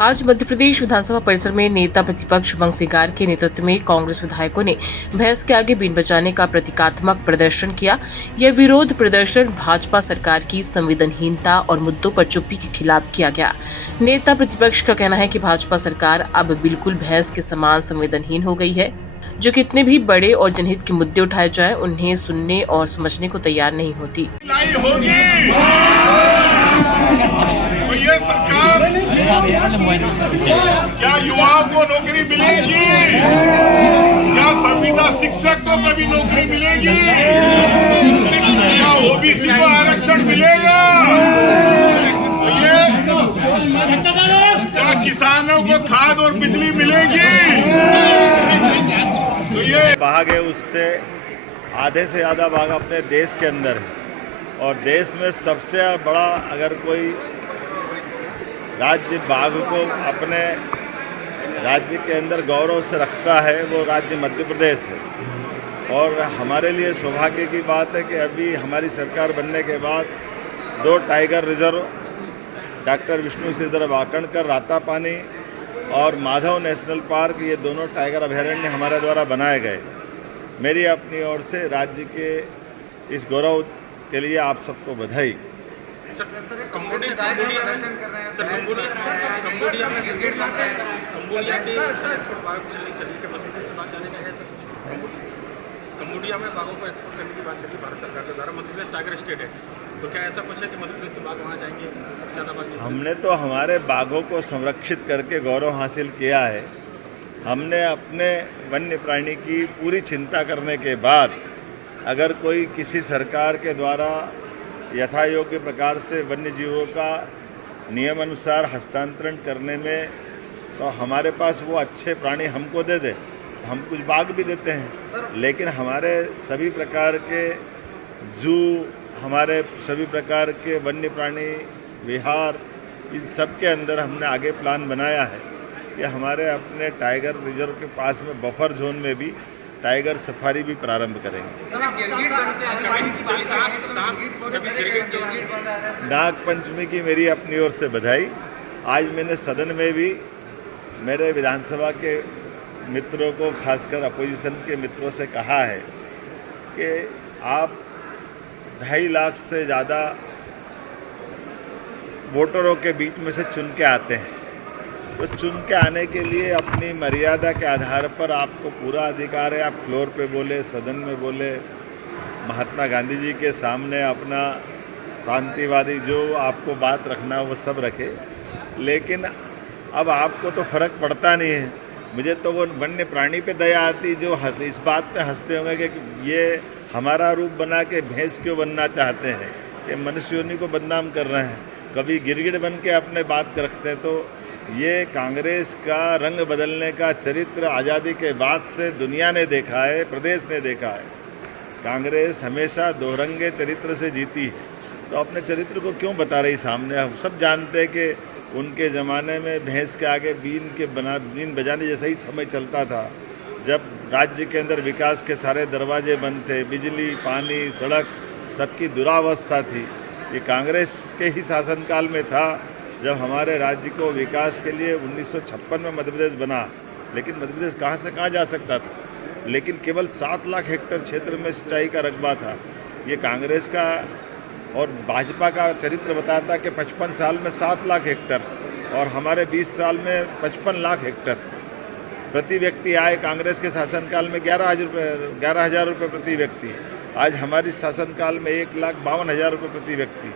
आज मध्य प्रदेश विधानसभा परिसर में नेता प्रतिपक्ष शुभंकर सिंगार के नेतृत्व में कांग्रेस विधायकों ने भैंस के आगे बीन बजाने का प्रतीकात्मक प्रदर्शन किया। यह विरोध प्रदर्शन भाजपा सरकार की संवेदनहीनता और मुद्दों पर चुप्पी के खिलाफ किया गया। नेता प्रतिपक्ष का कहना है कि भाजपा सरकार अब बिल्कुल भैंस के समान संवेदनहीन हो गई है, जो कितने भी बड़े और जनहित के मुद्दे उठाए जाएं, उन्हें सुनने और समझने को तैयार नहीं होती। ये सरकार क्या युवाओं को नौकरी मिलेगी? क्या संविदा शिक्षक को कभी नौकरी मिलेगी? क्या ओबीसी को आरक्षण मिलेगा? क्या किसानों को खाद और बिजली मिलेगी? तो ये भाग है, उससे आधे से ज़्यादा भाग अपने देश के अंदर है। और देश में सबसे बड़ा अगर कोई राज्य बाघ को अपने राज्य के अंदर गौरव से रखता है, वो राज्य मध्य प्रदेश है। और हमारे लिए सौभाग्य की बात है कि अभी हमारी सरकार बनने के बाद 2 tiger reserve doctor Vishnu सिद्धर Wakankar Ratapani और माधव नेशनल पार्क, ये दोनों टाइगर अभयारण्य हमारे द्वारा बनाए गए। मेरी अपनी ओर से राज्य के इस गौरव के लिए आप सबको बधाई। कंबोडिया की एक्सपोर्ट बाघ चली के मध्य प्रदेश से बाघ जाने का है सर। कंबोडिया में बाघों को एक्सपोर्ट करने की बात चली भारत सरकार के द्वारा। मध्य प्रदेश टाइगर स्टेट है, तो क्या ऐसा कुछ है कि मध्य प्रदेश से बाघ वहाँ जाएंगे? सबसे ज़्यादा बाघ हमने तो हमारे बाघों को संरक्षित करके गौरव हासिल किया है। हमने अपने वन्य प्राणी की पूरी चिंता करने के बाद अगर कोई किसी सरकार के द्वारा यथा योग्य प्रकार से वन्य जीवों का नियम अनुसार हस्तांतरण करने में तो हमारे पास वो अच्छे प्राणी हमको दे दे, तो हम कुछ बाघ भी देते हैं। लेकिन हमारे सभी प्रकार के जू, हमारे सभी प्रकार के वन्य प्राणी विहार, इन सब के अंदर हमने आगे प्लान बनाया है कि हमारे अपने टाइगर रिजर्व के पास में बफर जोन में भी टाइगर सफारी भी प्रारंभ करेंगे। नाग पंचमी की मेरी अपनी ओर से बधाई। आज मैंने सदन में भी मेरे विधानसभा के मित्रों को, खासकर अपोजिशन के मित्रों से कहा है कि आप 2.5 लाख से ज़्यादा वोटरों के बीच में से चुन के आते हैं, तो चुन के आने के लिए अपनी मर्यादा के आधार पर आपको पूरा अधिकार है। आप फ्लोर पे बोले, सदन में बोले, महात्मा गांधी जी के सामने अपना शांतिवादी जो आपको बात रखना वो सब रखे। लेकिन अब आपको तो फ़र्क पड़ता नहीं है। मुझे तो वो वन्य प्राणी पे दया आती जो इस बात पे हंसते होंगे कि ये हमारा रूप बना के भैंस क्यों बनना चाहते हैं, ये मनुष्य योनि को बदनाम कर रहे हैं। कभी गिरगिट बन के अपने बात रखते हैं। तो ये कांग्रेस का रंग बदलने का चरित्र आज़ादी के बाद से दुनिया ने देखा है, प्रदेश ने देखा है। कांग्रेस हमेशा दोहरंगे चरित्र से जीती है, तो अपने चरित्र को क्यों बता रही सामने? हम सब जानते हैं कि उनके ज़माने में भैंस के आगे बीन बजाने जैसा ही समय चलता था, जब राज्य के अंदर विकास के सारे दरवाजे बंद थे, बिजली, पानी, सड़क सबकी दुरावस्था थी। ये कांग्रेस के ही शासनकाल में था जब हमारे राज्य को विकास के लिए 1956 में मध्य प्रदेश बना। लेकिन मध्य प्रदेश कहाँ से कहाँ जा सकता था, लेकिन केवल 7 लाख हेक्टेयर क्षेत्र में सिंचाई का रकबा था। ये कांग्रेस का और भाजपा का चरित्र बताता कि 55 साल में 7 लाख हेक्टेयर और हमारे 20 साल में 55 लाख हेक्टेयर प्रति व्यक्ति आए। कांग्रेस के शासनकाल में 11,000 रुपये प्रति व्यक्ति। आज हमारी शासनकाल में 1,52,000 रुपये प्रति व्यक्ति।